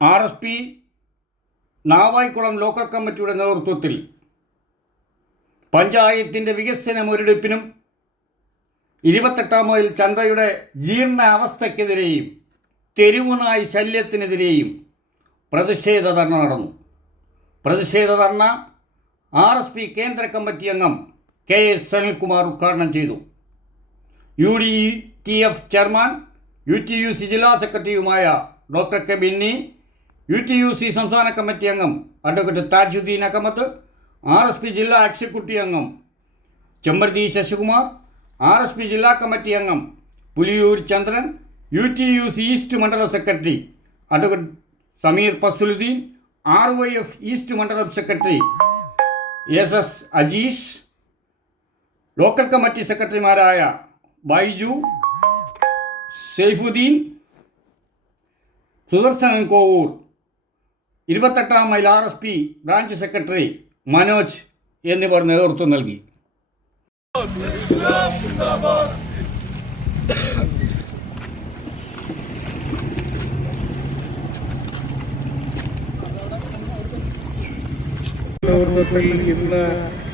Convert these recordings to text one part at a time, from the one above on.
RSP Navaikulam local കമ്മിറ്റിയുടെ നേതൃത്വത്തിൽ പഞ്ചായത്തിൻ്റെ വികസന മുരടിപ്പിനും 28-ാം മൈൽ ചന്തയുടെ ജീർണ അവസ്ഥയ്ക്കെതിരെയും തെരുവുനായി ശല്യത്തിനെതിരെയും പ്രതിഷേധ ധർണ നടന്നു. പ്രതിഷേധ ധർണ RSP കേന്ദ്ര കമ്മിറ്റി അംഗം KS സനിൽകുമാർ ഉദ്ഘാടനം ചെയ്തു. UDTF ചെയർമാൻ UTUC ജില്ലാ സെക്രട്ടറിയുമായ ഡോക്ടർ കെ ബിന്നി, UTUC സംസ്ഥാന കമ്മിറ്റി അംഗം അഡ്വക്കേറ്റ് താജുദ്ദീൻ അഹമ്മദ്, RSP ജില്ലാ എക്സിക്യൂട്ടീവ് അംഗം ചെമ്പരത്തി ശശികുമാർ, RSP ജില്ലാ കമ്മിറ്റി അംഗം പുലിയൂർ ചന്ദ്രൻ, UTUC ഈസ്റ്റ് മണ്ഡലം secretary advocate Sameer Fazaluddin, RYF east മണ്ഡലം secretary SS Ajeesh, local committee സെക്രട്ടറിമാരായ ബൈജു, സൈഫുദ്ദീൻ, സുദർശനൻ കോവൂർ, 28-ാം mile RSP branch secretary Manoj എന്നിവർ നേതൃത്വം നൽകി. നേതൃത്വത്തിൽ ഇന്ന്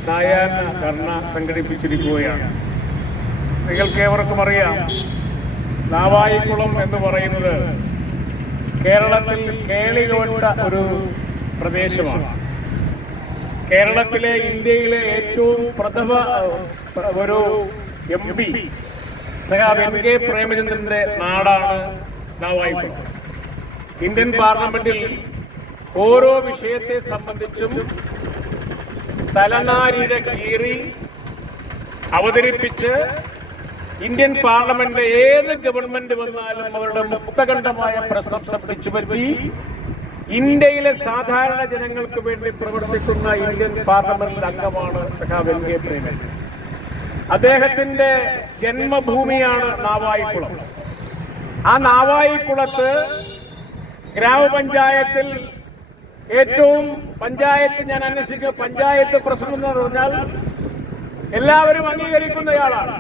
സായാഹ്ന ധർണ സംഘടിപ്പിച്ചിരിക്കുകയാണ്. നിങ്ങൾക്കേവർക്കും അറിയാം, നാവായിക്കുളം എന്ന് പറയുന്നത് കേരളത്തിൽ കേളികൊണ്ട ഒരു പ്രദേശമാണ്. കേരളത്തിലെ ഇന്ത്യയിലെ ഏറ്റവും പ്രഥമ ഒരു MP NK പ്രേമചന്ദ്രന്റെ നാടാണ് നാവായിക്കുളം. ഇന്ത്യൻ പാർലമെന്റിൽ ഓരോ വിഷയത്തെ സംബന്ധിച്ചും തലനാരിഴ കീറി അവതരിപ്പിച്ച് ഇന്ത്യൻ പാർലമെന്റിലെ ഏത് ഗവൺമെന്റ് വന്നാലും അവരുടെ മുക്തകണ്ഠമായ പ്രശംസ പിടിച്ചുപറ്റി ഇന്ത്യയിലെ സാധാരണ ജനങ്ങൾക്ക് വേണ്ടി പ്രവർത്തിക്കുന്ന ഇന്ത്യൻ പാർലമെന്റ് അംഗമാണ് സഖാവ് NK പ്രേമചന്ദ്രൻ. അദ്ദേഹത്തിന്റെ ജന്മഭൂമിയാണ് നാവായിക്കുളം. ആ നാവായിക്കുളത്ത് ഗ്രാമപഞ്ചായത്തിൽ ഏറ്റവും ഞാൻ അന്വേഷിക്കുക പഞ്ചായത്ത് പ്രസിഡന്റ് എന്ന് പറഞ്ഞാൽ എല്ലാവരും അംഗീകരിക്കുന്നയാളാണ്.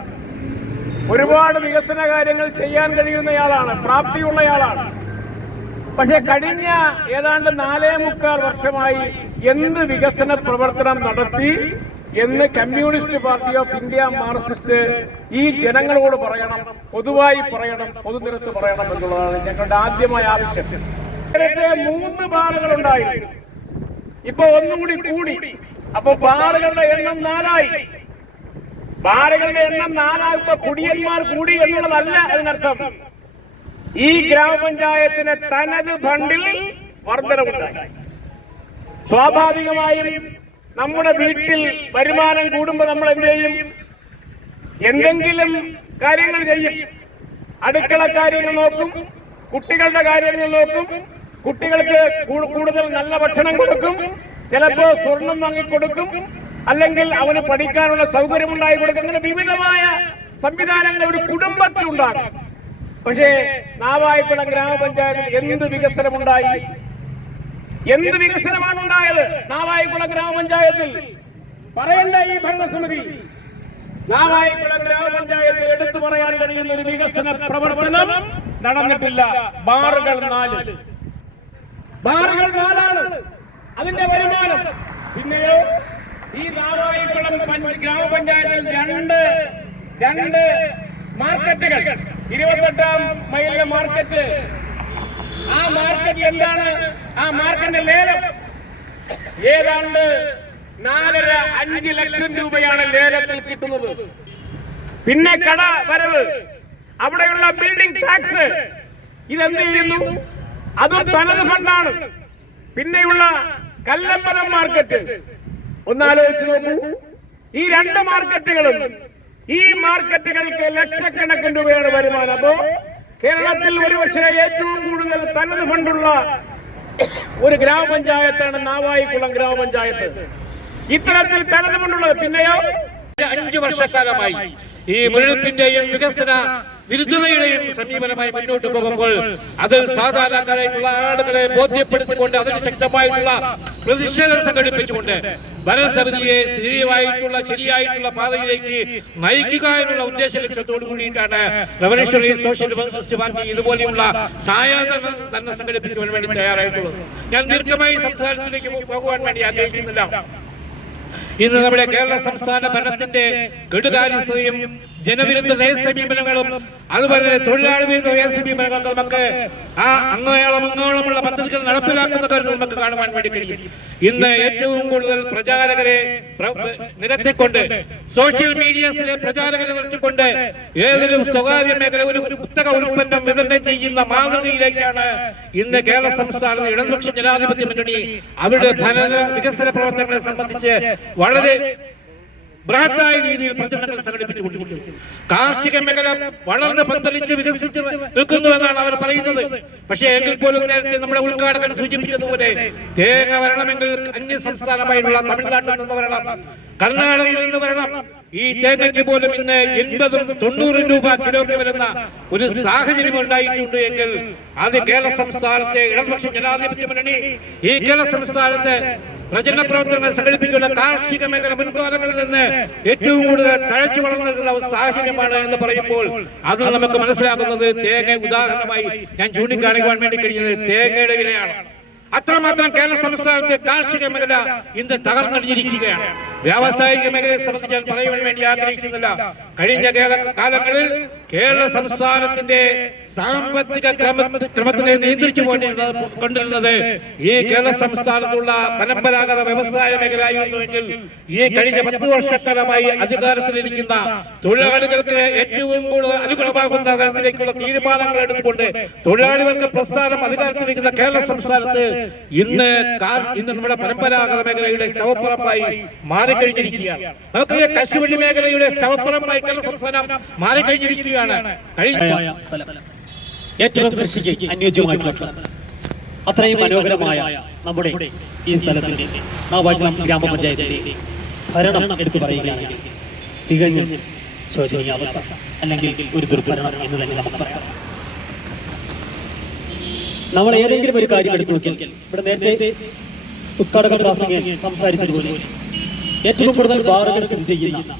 ഒരുപാട് വികസന കാര്യങ്ങൾ ചെയ്യാൻ കഴിയുന്നയാളാണ്, പ്രാപ്തിയുള്ളയാളാണ്. പക്ഷെ കഴിഞ്ഞ ഏതാണ്ട് 4.25 വർഷമായി എന്ത് വികസന പ്രവർത്തനം നടത്തി എന്ന് communist party of India Marxist ഈ ജനങ്ങളോട് പറയണം, പൊതുവായി പറയണം, പൊതുനിരത്ത് പറയണം എന്നുള്ളതാണ് ഞങ്ങളുടെ ആദ്യമായ ആവശ്യം. നേരത്തെ 3 ബാറുകൾ ഉണ്ടായിരുന്നു, ഇപ്പൊ ഒന്നുകൂടി കൂടി. അപ്പൊ ബാറുകളുടെ എണ്ണം 4ആയി. ബാറുകളുടെ എണ്ണം 4ആകുമ്പോ കുടിയന്മാർ കൂടി എന്നുള്ളതല്ല അതിനർത്ഥം. ഈ ഗ്രാമപഞ്ചായത്തിന് തനത് ഫണ്ടിൽ വർധനവുണ്ടായി. സ്വാഭാവികമായും നമ്മുടെ വീട്ടിൽ വരുമാനം കൂടുമ്പോൾ നമ്മൾ എന്ത് ചെയ്യും? എന്തെങ്കിലും കാര്യങ്ങൾ ചെയ്യും. അടുക്കള കാര്യങ്ങൾ നോക്കും, കുട്ടികളുടെ കാര്യങ്ങൾ നോക്കും, കുട്ടികൾക്ക് കൂടുതൽ നല്ല ഭക്ഷണം കൊടുക്കും, ചിലപ്പോൾ സ്വർണം വാങ്ങിക്കൊടുക്കും, അല്ലെങ്കിൽ അവന് പഠിക്കാനുള്ള സൗകര്യം ഉണ്ടായി കൊടുക്കും. അങ്ങനെ വിവിധമായ സംവിധാനങ്ങൾ ഒരു കുടുംബത്തിലുണ്ടാകും. പക്ഷേ നാവായിക്കുളം ഗ്രാമപഞ്ചായത്തിൽ എന്ത് വികസനമുണ്ടായി? എന്ത് വികസനമാണ് ഉണ്ടായത് നാവായിക്കുളം ഗ്രാമപഞ്ചായത്തിൽ? പറയണ്ട ഈ ഭരണസമിതി. നാവായിക്കുളം ഗ്രാമപഞ്ചായത്തിൽ എടുത്തു പറയാൻ കഴിയുന്ന ഒരു വികസന പ്രവർത്തനം നടന്നിട്ടില്ല. ബാറുകൾ 4 ആണ് അതിന്റെ വരുമാനം. പിന്നെയോ ഈ നാവായിക്കുളം ഗ്രാമപഞ്ചായത്തിൽ രണ്ട് മാർക്കറ്റുകൾ, 28-ാം മൈലിലെ മാർക്കറ്റ്. ആ മാർക്കറ്റിൽ എന്താണ്? ആ മാർക്കറ്റിന്റെ ലേലം ഏതാണ്ട് 4.5 ലക്ഷം രൂപയാണ് ലേലത്തിൽ കിട്ടുന്നത്. പിന്നെ കട വരവ്, അവിടെയുള്ള ബിൽഡിംഗ് ടാക്സ്, ഇതെന്ത് ചെയ്യുന്നു? അതും തനത് ഫണ്ടാണ്. പിന്നെയുള്ള കല്ലമ്പലം മാർക്കറ്റ്, ഒന്നാലോചിച്ച് നോക്കൂ. ഈ 2 മാർക്കറ്റുകളും, ഈ മാർക്കറ്റുകൾക്ക് ലക്ഷക്കണക്കിന് രൂപയാണ് വരുമാനം. അപ്പോ കേരളത്തിൽ ഒരുപക്ഷെ ഏറ്റവും കൂടുതൽ തനത് ഫണ്ടുള്ള ഒരു ഗ്രാമപഞ്ചായത്താണ് നാവായിക്കുളം ഗ്രാമപഞ്ചായത്ത്. ഇത്തരത്തിൽ തനത് ഫണ്ടുള്ളത്. പിന്നെയോ 5 വർഷക്കാലമായി ഈ മുരടിപ്പിന്റെയും വികസന വിരുദ്ധതയുടെയും സമീപനമായി മുന്നോട്ട് പോകുമ്പോൾ അതിൽ സാധാരണക്കാരായിട്ടുള്ള ആളുകളെ ബോധ്യപ്പെടുത്തിക്കൊണ്ട് അതിന് ശക്തമായിട്ടുള്ള പ്രതിഷേധം സംഘടിപ്പിച്ചുകൊണ്ട് ഭരണസമിതിയെ ശരിയായിട്ടുള്ള പാതയിലേക്ക് നയിക്കുക എന്നുള്ള ഉദ്ദേശ ലക്ഷ്യത്തോടു കൂടിയിട്ടാണ് റവല്യൂഷണറി സോഷ്യലിസ്റ്റ് പാർട്ടി ഇതുപോലെയുള്ള സായാഹ്ന തന്നെ സംഘടിപ്പിക്കുവാൻ വേണ്ടി തയ്യാറായിട്ടുള്ളത്. ഞാൻ ദീർഘമായി സംസാരത്തിലേക്ക് പോകുവാൻ വേണ്ടി ആഗ്രഹിക്കുന്നില്ല. ഇന്ന് നമ്മുടെ കേരള സംസ്ഥാന ഭരണത്തിന്റെ കെടുകാര്യസ്ഥതയും ജനവിരുദ്ധ നയസമീപനങ്ങളും അതുപോലെ തൊഴിലാളി വിരുദ്ധ നയസമീപനങ്ങൾ നമുക്ക് ആ അങ്ങോളമുള്ള പദ്ധതികൾ നടപ്പിലാക്കുന്ന കാര്യം നമുക്ക് കാണുവാൻ വേണ്ടി കഴിയും. ഇന്ന് ഏറ്റവും കൂടുതൽ പ്രചാരകരെ നിരത്തിക്കൊണ്ട് സോഷ്യൽ മീഡിയസിലെ പ്രചാരകരെ നിരത്തിക്കൊണ്ട് ഏതൊരു സ്വകാര്യ മേഖല ഒരു പുസ്തക ഉൽപ്പന്നം വിതരണം ചെയ്യുന്ന മാതൃകയിലേക്കാണ് ഇന്ന് കേരള സംസ്ഥാന ഇടതുപക്ഷ ജനാധിപത്യ മുന്നണി അവരുടെ വികസന പ്രവർത്തനങ്ങളെ സംബന്ധിച്ച് വളരെ ബൃഹത്തായ രീതിയിൽ പ്രചരണങ്ങൾ സംഘടിപ്പിച്ചുകൊണ്ടിരിക്കുന്നു. കാർഷിക മേഖല വളർന്ന് പന്തലിച്ച് വികസിച്ച് നിൽക്കുന്നു എന്നാണ് അവർ പറയുന്നത്. പക്ഷേ എങ്കിൽ പോലും നേരത്തെ നമ്മുടെ ഉദ്ഘാടകൻ സൂചിപ്പിച്ചതുപോലെ തേങ്ങ വരണമെങ്കിൽ അന്യ സംസ്ഥാനമായിട്ടുള്ള തമിഴ്നാട്ടിൽ നിന്ന് വരണം, കർണാടകയിൽ നിന്ന് വരണം. ഈ തേങ്ങയ്ക്ക് പോലും ഇന്ന് 80-90 രൂപ കിലോയ്ക്ക് വരുന്ന ഒരു സാഹചര്യം ഉണ്ടായിട്ടുണ്ട് എങ്കിൽ അത് കേരള സംസ്ഥാനത്തെ ഇടതുപക്ഷ ജനാധിപത്യ മുന്നണി ഈ കേരള സംസ്ഥാനത്തെ പ്രചരണ പ്രവർത്തനങ്ങൾ സംഘടിപ്പിക്കുന്ന കാർഷിക മേഖല മുൻകാലങ്ങളിൽ നിന്ന് ഏറ്റവും കൂടുതൽ തഴച്ചു വളർന്നിട്ടുള്ള ഒരു സാഹചര്യമാണ് എന്ന് പറയുമ്പോൾ അത് നമുക്ക് മനസ്സിലാക്കുന്നത് തേങ്ങ ഉദാഹരണമായി ഞാൻ ചൂണ്ടിക്കാണിക്കുവാൻ വേണ്ടി കഴിയുന്നത് തേങ്ങയുടെ വിലയാണ്. അത്രമാത്രം കേരള സംസ്ഥാനത്തെ കാർഷിക മേഖല ഇന്ന് തകർന്നടിഞ്ഞിരിക്കുകയാണ്. വ്യാവസായിക മേഖലയെ സംബന്ധിച്ച് ഞാൻ പറയുവാൻ വേണ്ടി ആഗ്രഹിക്കുന്നില്ല. കഴിഞ്ഞ കാലങ്ങളിൽ കേരള സംസ്ഥാനത്തിന്റെ സാമ്പത്തിക ക്രമത്തിനെ നിയന്ത്രിച്ചു കൊണ്ടിരുന്നത് ഈ കേരള സംസ്ഥാനത്തുള്ള പരമ്പരാഗത വ്യവസായ മേഖലയായിരുന്നുവെങ്കിൽ ഈ കഴിഞ്ഞ 10 വർഷക്കാലമായി അധികാരത്തിലിരിക്കുന്ന തൊഴിലാളികൾക്ക് ഏറ്റവും കൂടുതൽ അനുകൂലമാകുന്ന തരത്തിലേക്കുള്ള തീരുമാനങ്ങൾ എടുത്തുകൊണ്ട് തൊഴിലാളികൾക്ക് പ്രസ്ഥാനം അധികാരത്തിലിരിക്കുന്ന കേരള സംസ്ഥാനത്ത് ഇന്ന് നമ്മുടെ പരമ്പരാഗത മേഖലയുടെ ശവപ്പുറമായി മാറിക്കഴിഞ്ഞിരിക്കുകയാണ്. നമുക്ക് കശുവണ്ടി മേഖലയുടെ ശവപ്പുറമായി കേരള സംസ്ഥാനം മാറിക്കഴിഞ്ഞിരിക്കുകയാണ്. ഏറ്റവും കൃഷിക്ക് അനുയോജ്യമായിട്ടുള്ള സ്ഥലം, അത്രയും മനോഹരമായ നമ്മുടെ ഈ സ്ഥലത്തിന്റെ നാവായിക്കുളം ഗ്രാമപഞ്ചായത്തിന്റെ ഭരണം എടുത്തു പറയുകയാണെങ്കിൽ തികഞ്ഞ ശോചനീയ അവസ്ഥ, അല്ലെങ്കിൽ ഒരു ദുർഭരണം എന്ന് തന്നെ നമുക്ക് പറയാം. നമ്മൾ ഏതെങ്കിലും ഒരു കാര്യം എടുത്തു നോക്കിയാൽ ഇവിടെ നേരത്തെ ഉദ്ഘാടക പ്രാസംഗികൻ സംസാരിച്ചതുപോലെ ഏറ്റവും കൂടുതൽ ബാറുകൾ സ്ഥിതി ചെയ്യുന്ന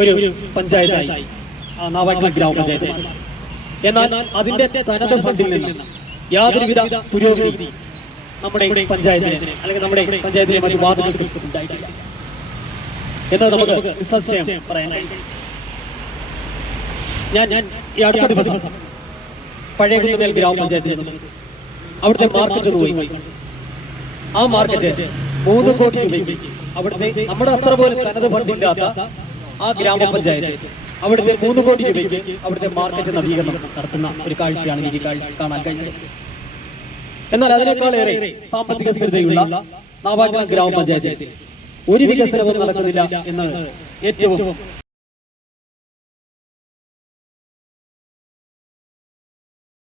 ഒരു പഞ്ചായത്തായി നാവായിക്കുളം ഗ്രാമപഞ്ചായത്ത്. എന്നാൽ അതിന്റെ തനത് ഫണ്ടിൽ നിന്ന് യാതൊരുവിധ പുരോഗതി നമ്മുടെ പഞ്ചായത്തിന് അല്ലെങ്കിൽ നമ്മുടെ പഞ്ചായത്തിലെ മറ്റു വാർഡുകൾക്ക് ഉണ്ടായിട്ടില്ല എന്ന് നമുക്ക് നിസ്സംശയം പറയാൻ കഴിയും. ഞാൻ ഈ അടുത്ത ദിവസം പഴയകുന്നമേൽ ഗ്രാമപഞ്ചായത്തിൽ നിന്ന് അവിടുത്തെ മാർക്കറ്റ് പോയി. ആ മാർക്കറ്റ് 3 കോടി രൂപയ്ക്ക് അവിടുത്തെ നമ്മുടെ അത്ര പോലും തനത് ഫണ്ടില്ലാത്ത ആ ഗ്രാമപഞ്ചായത്ത് അവിടുത്തെ 3 കോടി രൂപയ്ക്ക് അവിടുത്തെ മാർക്കറ്റ് നവീകരണം നടത്തുന്ന ഒരു കാഴ്ചയാണ് എനിക്ക് കാണാൻ കഴിഞ്ഞത്. എന്നാൽ അതിനേക്കാളേറെ സാമ്പത്തിക സ്ഥിരതയുള്ള നാവായിക്കുളം ഗ്രാമപഞ്ചായത്തിൽ ഒരു വികസനവും നടക്കുന്നില്ല എന്നത് ഏറ്റവും